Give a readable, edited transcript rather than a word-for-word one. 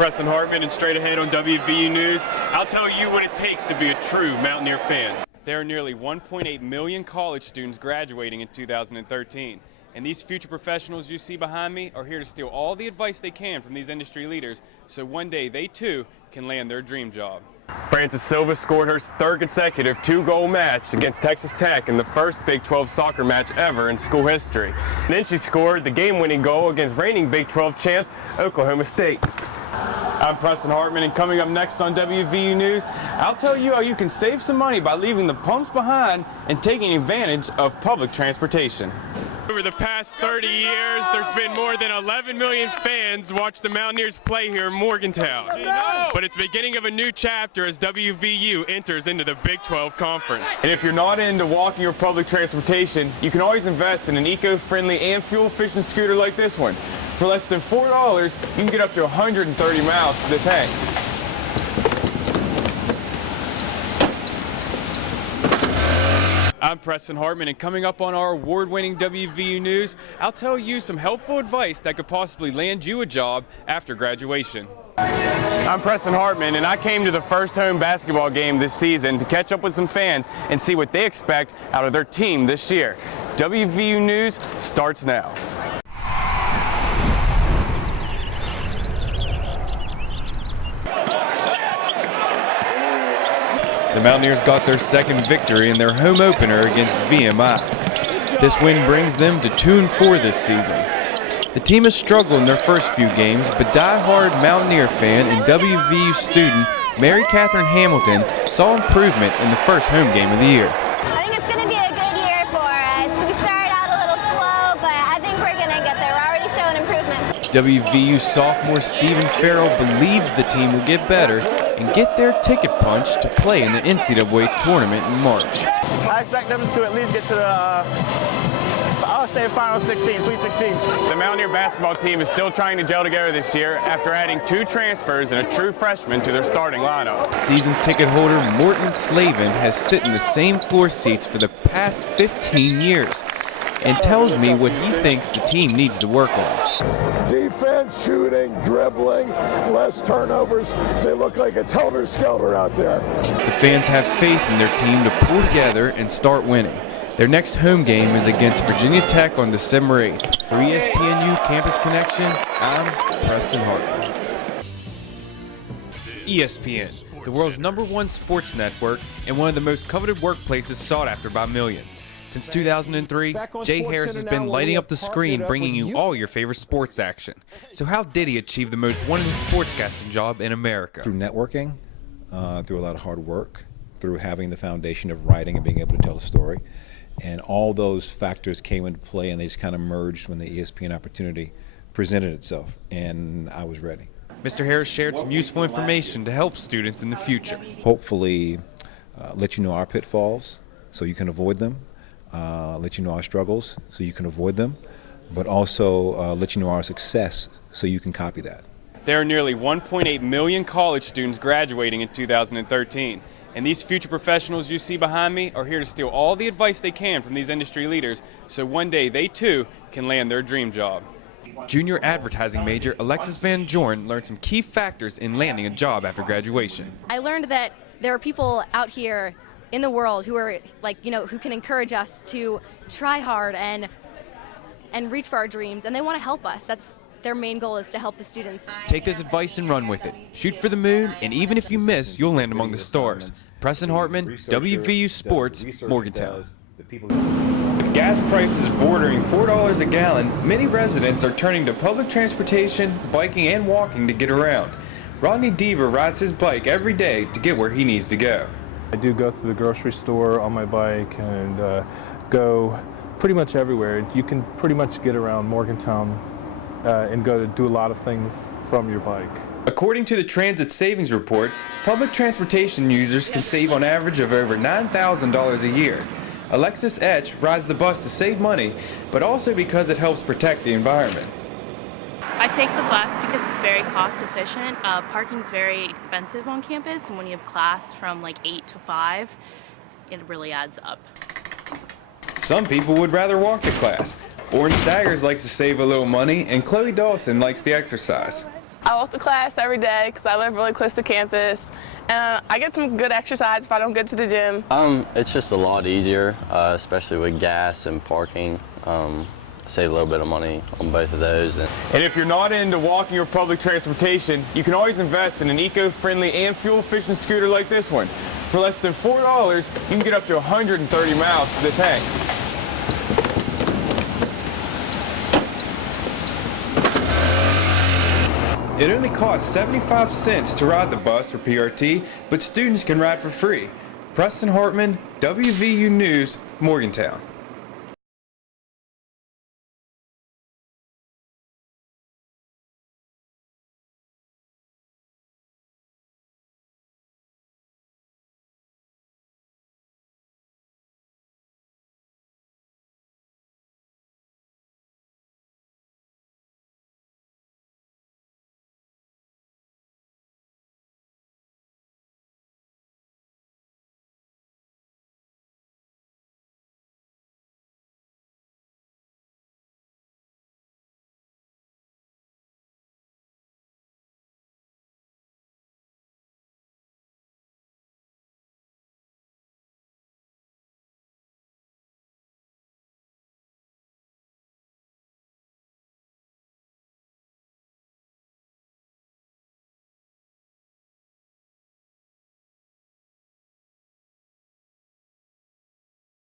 Preston Hartman, and straight ahead on WVU News, I'll tell you what it takes to be a true Mountaineer fan. There are nearly 1.8 million college students graduating in 2013. And these future professionals you see behind me are here to steal all the advice they can from these industry leaders so one day they too can land their dream job. Frances Silva scored her third consecutive two-goal match against Texas Tech in the first Big 12 soccer match ever in school history. And then she scored the game-winning goal against reigning Big 12 champs Oklahoma State. I'm Preston Hartman, and coming up next on WVU News, I'll tell you how you can save some money by leaving the pumps behind and taking advantage of public transportation. Over the past 30 years, there's been more than 11 million fans watch the Mountaineers play here in Morgantown. But it's the beginning of a new chapter as WVU enters into the Big 12 Conference. And if you're not into walking or public transportation, you can always invest in an eco-friendly and fuel-efficient scooter like this one. For less than $4, you can get up to 130 miles to the tank. I'm Preston Hartman, and coming up on our award-winning WVU News, I'll tell you some helpful advice that could possibly land you a job after graduation. I'm Preston Hartman, and I came to the first home basketball game this season to catch up with some fans and see what they expect out of their team this year. WVU News starts now. The Mountaineers got their second victory in their home opener against VMI. This win brings them to 2-4 this season. The team has struggled in their first few games, but die-hard Mountaineer fan and WVU student Mary Catherine Hamilton saw improvement in the first home game of the year. I think it's going to be a good year for us. We started out a little slow, but I think we're going to get there. We're already showing improvements. WVU sophomore Stephen Farrell believes the team will get better and get their ticket punched to play in the NCAA tournament in March. I expect them to at least get to the, I'll say Final 16, Sweet 16. The Mountaineer basketball team is still trying to gel together this year after adding 2 transfers and a true freshman to their starting lineup. Season ticket holder Morton Slavin has sit in the same floor seats for the past 15 years and tells me what he thinks the team needs to work on. Defense, shooting, dribbling, less turnovers. They look like it's helter-skelter out there. The fans have faith in their team to pull together and start winning. Their next home game is against Virginia Tech on December 8th. For ESPNU Campus Connection, I'm Preston Hartman. ESPN, the world's #1 sports network and one of the most coveted workplaces sought after by millions. Since 2003, Jay Harris has been lighting up the screen, bringing you all your favorite sports action. So how did he achieve the most wanted sportscasting job in America? Through networking, through a lot of hard work, through having the foundation of writing and being able to tell a story. And all those factors came into play, and they just kind of merged when the ESPN opportunity presented itself, and I was ready. Mr. Harris shared some useful information to help students in the future. Hopefully let you know our pitfalls so you can avoid them. Let you know our struggles so you can avoid them, but also let you know our success so you can copy that. There are nearly 1.8 million college students graduating in 2013, and these future professionals you see behind me are here to steal all the advice they can from these industry leaders so one day they too can land their dream job. Junior advertising major Alexis Van Jorn learned some key factors in landing a job after graduation. I learned that there are people out here in the world who are who can encourage us to try hard and reach for our dreams, and they want to help us. That's their main goal, is to help the students. Take this advice and run with it. Shoot for the moon, and even if you miss, you'll land among the stars. Preston Hartman, WVU Sports, Morgantown. With gas prices bordering $4 a gallon, many residents are turning to public transportation, biking, and walking to get around. Rodney Deaver rides his bike every day to get where he needs to go. I do go to the grocery store on my bike and go pretty much everywhere. You can pretty much get around Morgantown and go to do a lot of things from your bike. According to the Transit Savings Report, public transportation users can save on average of over $9,000 a year. Alexis Etch rides the bus to save money, but also because it helps protect the environment. I take the bus because it's very cost efficient. Parking's very expensive on campus, and when you have class from like 8 to 5, it really adds up. Some people would rather walk to class. Orange Staggers likes to save a little money, and Chloe Dawson likes the exercise. I walk to class every day because I live really close to campus, and I get some good exercise if I don't get to the gym. It's just a lot easier, especially with gas and parking. Save a little bit of money on both of those. And if you're not into walking or public transportation, you can always invest in an eco-friendly and fuel-efficient scooter like this one. For less than $4, you can get up to 130 miles to the tank. It only costs 75 cents to ride the bus for PRT, but students can ride for free. Preston Hartman, WVU News, Morgantown.